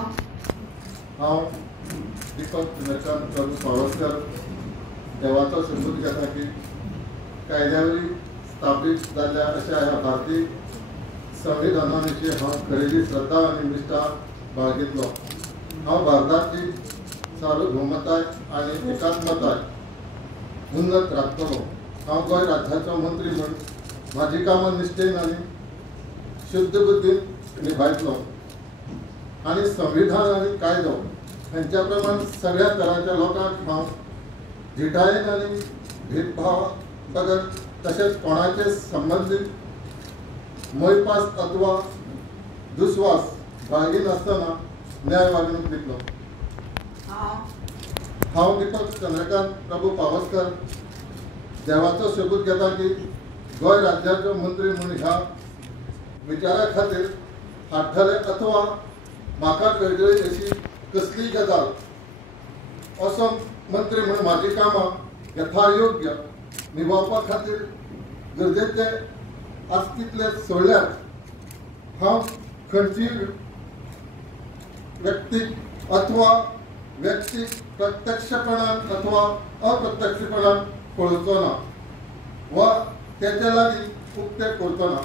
हांव दीपक चंद्रकांत प्रभू पावसकर देवाचो शपथ घेता की कायद्यावरी स्थापीत जाल्ल्या अशा ह्या भारतीय संविधानाविशीं हांव खरेदी श्रद्धा आनी निश्ठा बाळगितलो। हांव भारताची सार्वभौमताय आनी एकात्मताय उन्नत राखतलो। हांव गोंय राज्याचो मंत्री म्हूण म्हाजी कामां निश्ठेन आनी शुद्ध बुद्दीन निभायतलो आनी संविधान आनी कायदो हांच्या प्रमाण सगळ्या तरांच्या लोकांक हांव जिठायेन आनी भेदभाव बगत तशेंच कोणाचे संबंदीत मोयपास अथवा दुस्वास बाळगिनासतना न्याय वागणूक दितलो। हांव दीपक चंद्रकांत प्रभू पावसकर देवाचो शपथ घेता की गोंय राज्याचो मंत्री म्हूण ह्या विचारा खातीर हाडटले अथवा म्हाका कळटली अशी कसलीय गजाल असो मंत्री म्हणून म्हाजी कामां यथायोग्य निभावपा खातीर गरजेचे आसतितले सोडल्यार हांव खंयचीय व्यक्तीक अथवा व्यक्तीक प्रत्यक्षपणान अथवा अप्रत्यक्षपणान पळोवचो ना वा तेचे लागीं उक्ते करचो ना।